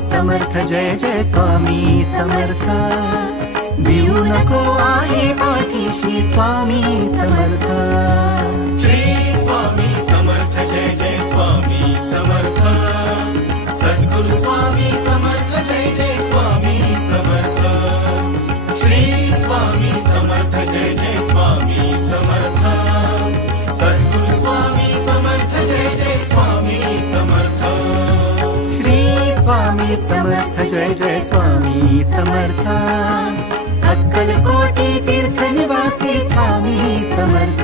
समर्थ जय जय स्वामी समर्थ देऊ नको आहे पाठीशी स्वामी समर्थ श्री स्वामी समर्थ जय जय स्वामी समर्थ सद्गुरु स्वामी समर्थ जय जय स्वामी समर्थ श्री स्वामी समर्थ जय जय स्वामी समर्थ सद्गुरु स्वामी समर्थ जय जय स्वामी समर्थ श्री स्वामी समर्थ जय जय स्वामी समर्थ अक्कलकोटी तीर्थ निवासी स्वामी समर्थ